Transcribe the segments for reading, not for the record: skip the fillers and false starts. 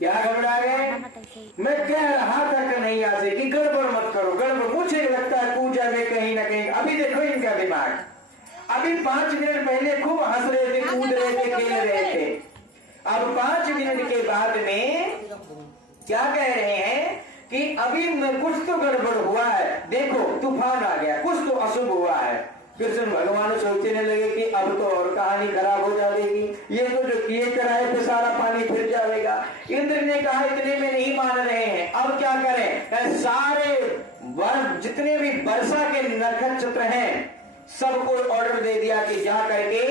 क्या घबरा गए? मैं कह रहा था कन्हैया से कि गड़बड़ मत करो, गड़बड़। मुझे लगता है पूजा में कहीं ना कहीं, अभी देखो इनका दिमाग, अभी 5 मिनट पहले खूब हंस रहे थे, कूद रहे थे, खेल रहे थे, अब 5 मिनट के बाद में क्या कह रहे हैं कि अभी कुछ तो गड़बड़ हुआ है, देखो तूफान आ गया, कुछ तो अशुभ हुआ है। कृष्ण भगवान सोचने लगे कि अब तो और कहानी खराब हो जाएगी, ये तो जो किए कराए पे सारा पानी फिर जाएगा। इंद्र ने कहा इतने में नहीं मान रहे हैं, अब क्या करें? सारे जितने भी वर्षा के नक्षत्र हैं सबको ऑर्डर दे दिया कि जा करके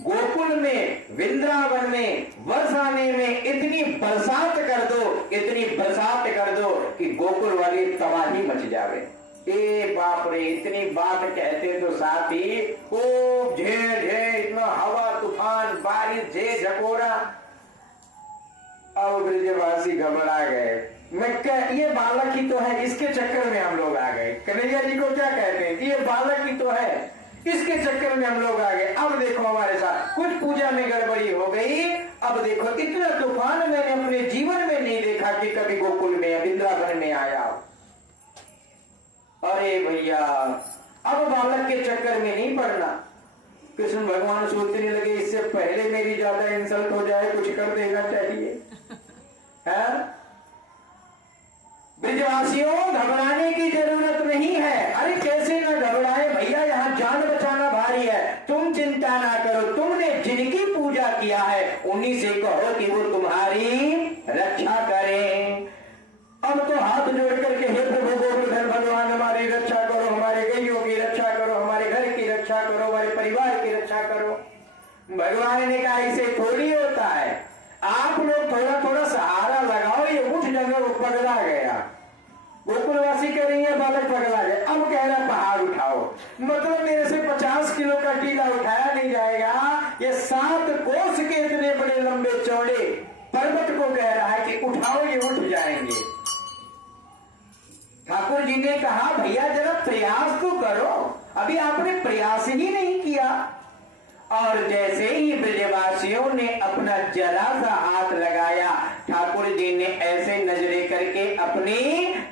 गोकुल में, वृंदावन में, वर्षाने में इतनी बरसात कर दो, इतनी बरसात कर दो कि गोकुल वाली तबाही मच जावे। ए बाप रे, इतनी बात कहते तो साथ ही खूब झे इतना हवा तूफान बारिश झे झकोरा। अब ब्रजवासी घबरा गए। मैं ये बालक ही तो है, इसके चक्कर में हम लोग आ गए। कन्हैया जी को क्या कहते हैं? ये बालक ही तो है, इसके चक्कर में हम लोग आ गए। अब देखो हमारे साथ कुछ पूजा में गड़बड़ी हो गई। अब देखो इतना तूफान मैंने अपने जीवन में नहीं देखा कि कभी गोकुल में, वृंदावन में आया। अरे भैया, अब बालक के चक्कर में नहीं पड़ना। कृष्ण भगवान सोचने लगे इससे पहले मेरी ज्यादा इंसल्ट हो जाए, कुछ कर देना चाहिए। ब्रजवासियों, घबराने की जरूरत नहीं है। अरे कैसे ना घबराए भैया, यहाँ जान बचाना भारी है। तुम चिंता ना करो, तुमने जिनकी पूजा किया है उन्हीं से कहो कि वो तुम्हारी रक्षा करें। अब तो हाथ जोड़ करके हे प्रभु गोवर्धन भगवान हमारी रक्षा करो, हमारे गैयों की रक्षा करो, हमारे घर की रक्षा करो, हमारे परिवार की रक्षा करो। भगवान ने कहा इसे थोड़ी होता है, आप लोग थोड़ा थोड़ा सहारा लगाओ। ये उठ जगह पगला गया, गोकुलवासी कह रही है बालक पगला गया। अब कह रहा पहाड़ उठाओ, मतलब मेरे से 50 किलो का टीला उठाया नहीं जाएगा। ये 7 कोस के इतने बड़े लंबे चौड़े पर्वत को कह रहा है कि उठाओ, ये उठ जाएंगे। ठाकुर जी ने कहा भैया जरा प्रयास तो करो, अभी आपने प्रयास ही नहीं किया। और जैसे ही ब्रजवासियों ने अपना जरा सा हाथ लगाया, ठाकुर जी ने ऐसे नजरे करके अपनी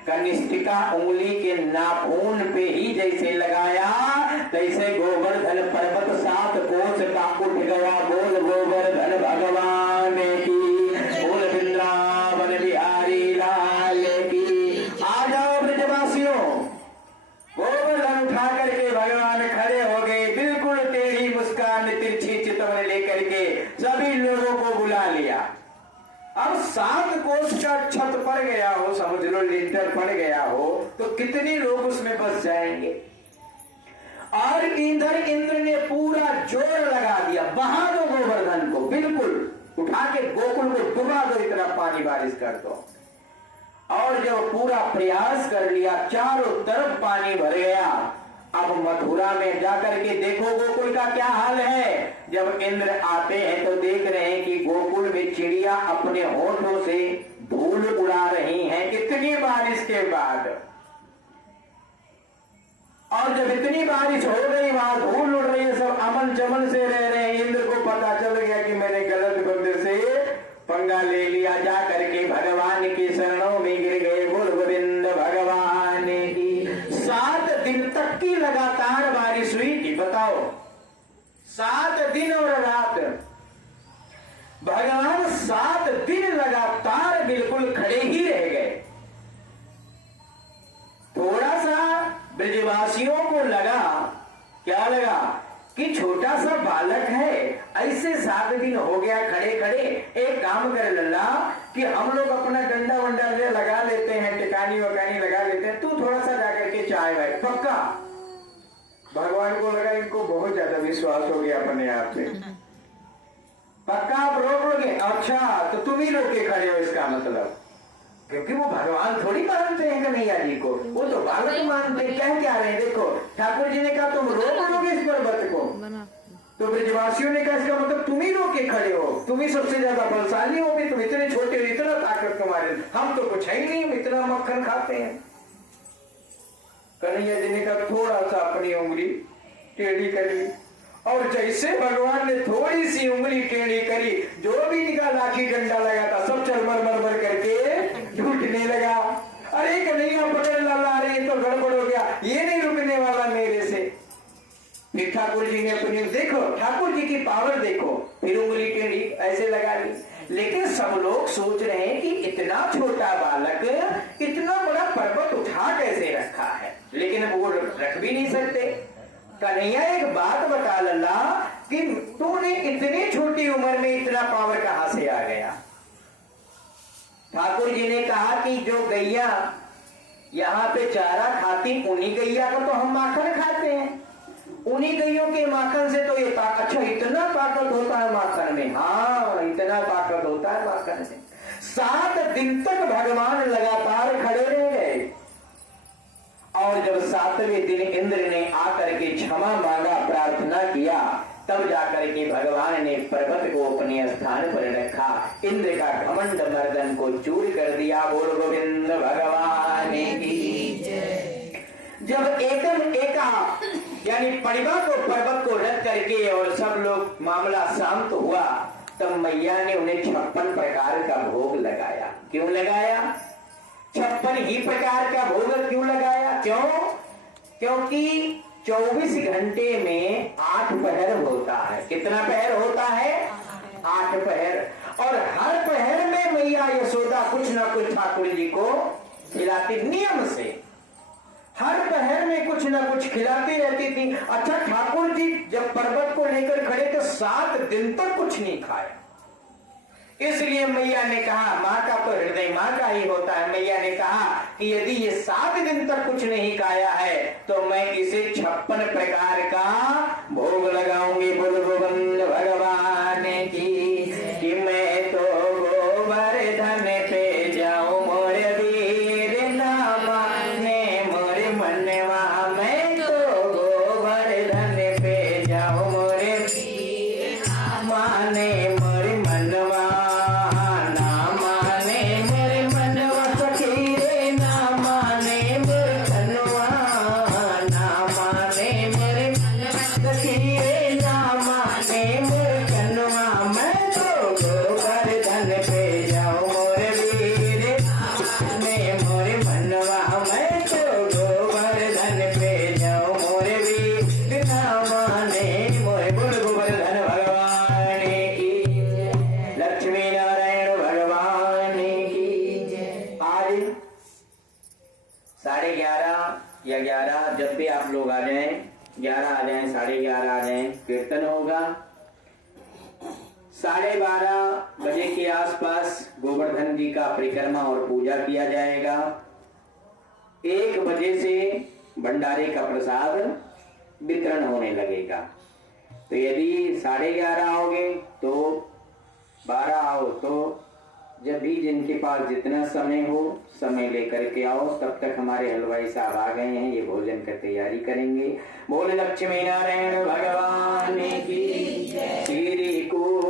कनिष्ठिका उंगली के नाखून पे ही जैसे लगाया, तैसे गोवर्धन पर्वत 7 कोस का उठ गया। बोल गोवर्धन भगवान की, बोल वृंदावन बिहारी लाल की। आ जाओ ब्रजवासियों। गोवर्धन उठा करके भगवान खड़े हो गए, बिल्कुल टेढ़ी मुस्कान तिरछी चितवन लेकर के सभी लोगों को बुला लिया। अब 7 कोस का छत पड़ गया हो, समझ लो लिंटर पड़ गया हो, तो कितने लोग उसमें बस जाएंगे। और इधर इंद्र ने पूरा जोर लगा दिया, बहा दो गोवर्धन को, बिल्कुल उठा के गोकुल को डुबा दो, इतना पानी बारिश कर दो। और जब पूरा प्रयास कर लिया, चारों तरफ पानी भर गया। अब मथुरा में जाकर के देखो गोकुल का क्या हाल है। जब इंद्र आते हैं तो देख रहे हैं कि गोकुल में चिड़िया अपने होठों से धूल उड़ा रही हैं, कितनी बारिश के बाद। और जब इतनी बारिश हो गई, वहां धूल उड़ रही है, सब अमन चमन से रह रहे हैं। इंद्र को पता चल गया कि मैंने गलत बंदे से पंगा ले लिया। जा करके भगवान की शरणों में गिर गए। बोल गोविंद भगवान की। 7 दिन तक की लगातार बारिश हुई थी, बताओ 7 दिन और रात। भगवान 7 दिन लगातार बिल्कुल खड़े ही रह गए। थोड़ा सा ब्रजवासियों को लगा, क्या लगा कि छोटा सा बालक है, ऐसे 7 दिन हो गया खड़े खड़े। एक काम कर लल्ला कि हम लोग अपना डंडा वंडा लगा लेते हैं, टिकानी वकानी लगा लेते हैं, तू थोड़ा सा जाकर के चाय भाई पक्का। भगवान को लगा इनको बहुत ज्यादा विश्वास हो गया अपने आप पे, पक्का आप रोक लोगे? अच्छा तो तुम ही रोक के खड़े हो, इसका मतलब क्योंकि वो भगवान थोड़ी मानते हैं कन्हैया जी को, वो तो बालक मानते हैं। क्या रहे हैं देखो, ठाकुर जी ने कहा तुम रोक लोगे इस पर्वत को, तो ब्रजवासियों ने कहा इसका मतलब तुम ही रोक के खड़े हो, तुम ही सबसे ज्यादा बलशाली हो, तुम इतने छोटे हो, इतना ताकत तुम्हारे, हम तो कुछ है ही नहीं, हम इतना मक्खन खाते हैं। कन्हैया जी ने कहा थोड़ा सा अपनी उंगली टेढ़ी करी, और जैसे भगवान ने थोड़ी सी उंगली टेढ़ी करी, जो भी निकाल लाठी डंडा लगा था सब चल मर मर मर ठाकुर जी ने अपनी देखो ठाकुर जी की पावर देखो, फिर उंगली टेढ़ी ऐसे लगा ली। लेकिन सब लोग सोच रहे हैं कि इतना छोटा बालक इतना बड़ा पर्वत उठा कैसे रखा है, लेकिन वो रख भी नहीं सकते। कन्हैया एक बात बता लल्ला कि तूने इतनी छोटी उम्र में इतना पावर कहां से आ गया। ठाकुर जी ने कहा कि जो गैया यहाँ पे चारा खाती उन्हीं गैया का तो हम माखन खाते हैं, उन्हीं गैयों के माखन से तो ये अच्छा इतना ताकत होता है माखन में। हाँ इतना ताकत होता है माखन में। 7 दिन तक भगवान लगातार खड़े रह गए और जब 7वें दिन इंद्र ने आकर के क्षमा मांगा, प्रार्थना किया, तब जाकर के भगवान ने पर्वत को अपने स्थान पर रखा, इंद्र का घमंड मर्दन को चूर कर दिया। बोल गोविंद भगवान की जय। जब एकदम एका यानी परिवा को पर्वत को रख करके और सब लोग मामला शांत हुआ, तब मैया ने उन्हें 56 प्रकार का भोग लगाया। क्यों लगाया? 56 ही प्रकार का भोग क्यों लगाया? क्यों? क्योंकि 24 घंटे में 8 पहर होता है। कितना पहर होता है? 8 पहर। और हर पहर में मैया यशोदा कुछ ना कुछ ठाकुर जी को खिलाती नियम से, हर पहर में कुछ ना कुछ खिलाती रहती थी। अच्छा ठाकुर जी जब पर्वत को लेकर खड़े तो 7 दिन तक कुछ नहीं खाया। इसलिए मैया ने कहा, माँ का तो हृदय माँ का ही होता है, मैया ने कहा कि यदि ये 7 दिन तक कुछ नहीं खाया है तो मैं इसे 56 प्रकार का भोग लगाऊंगी। बोल गोविंद भगवान की कि मैं तो गोवर्धन पे जाऊं मोरे वीर ना माने मोरे मनवा, मैं तो गोवर्धन पे जाऊं मोरे वीर ना माने मोरे मनवा, या 11 जब भी आप लोग आ जाएं, 11 आ जाएं, 11:30 आ जाएं, कीर्तन होगा। 12:30 बजे के आसपास गोवर्धन जी का परिक्रमा और पूजा किया जाएगा। 1 बजे से भंडारे का प्रसाद वितरण होने लगेगा। तो यदि 11:30 आओगे तो 12 आओ, तो जब भी जिनके पास जितना समय हो समय लेकर के आओ। तब तक हमारे हलवाई साहब आ गए हैं, ये भोजन की तैयारी करेंगे। बोल लक्ष्मी नारायण भगवान की श्री को